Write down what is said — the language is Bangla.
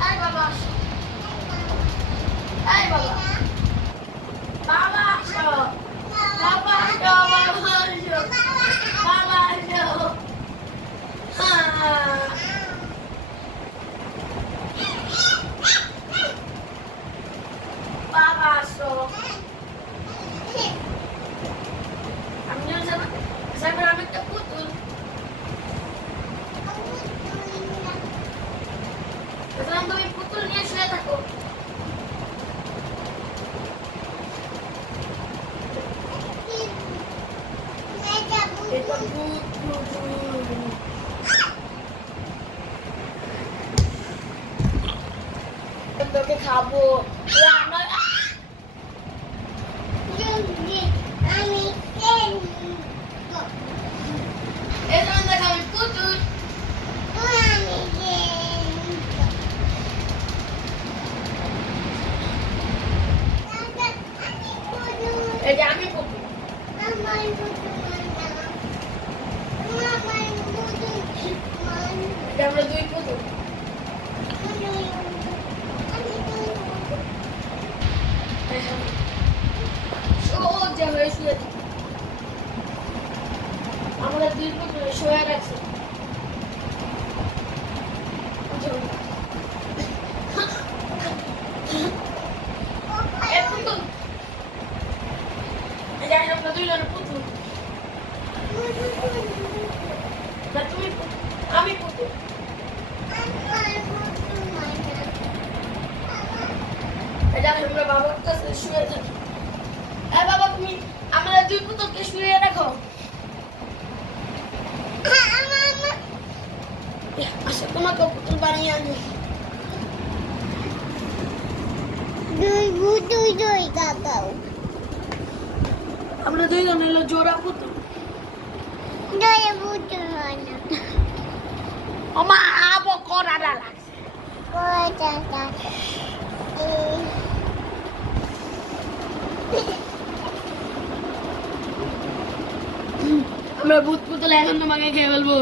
Ay baba. Ay baba. Baba show. Baba show. Baba show. Baba show. Baba show. Ambil sama. Saya berambil ke putul. Sekarang tuh putulnya sudah takut. তোকে খাবো এটা আমি পুতুল এটা আমরা দুই পুতুল সোজা হয়ে শুয়ে থাকি আমরা দুই পুতুল শুয়ে রাখছি আমরা দুইজনের পুতুল না তুমি আমি পুতুল এটা আমরা বাবার কাছে শুয়ে থাকি বাবা তুমি আমরা দুই পুতুলকে শুয়ে রাখো আচ্ছা তোমাকে পুতুল বানিয়ে আনবো দুই কাকাও আমরা দুইজন হলো জোড়া পুতুল ওমা আবো করাটা লাগছে আমরা ভূত পুতুল এখন তোমাকে খেয়ে ফেলবো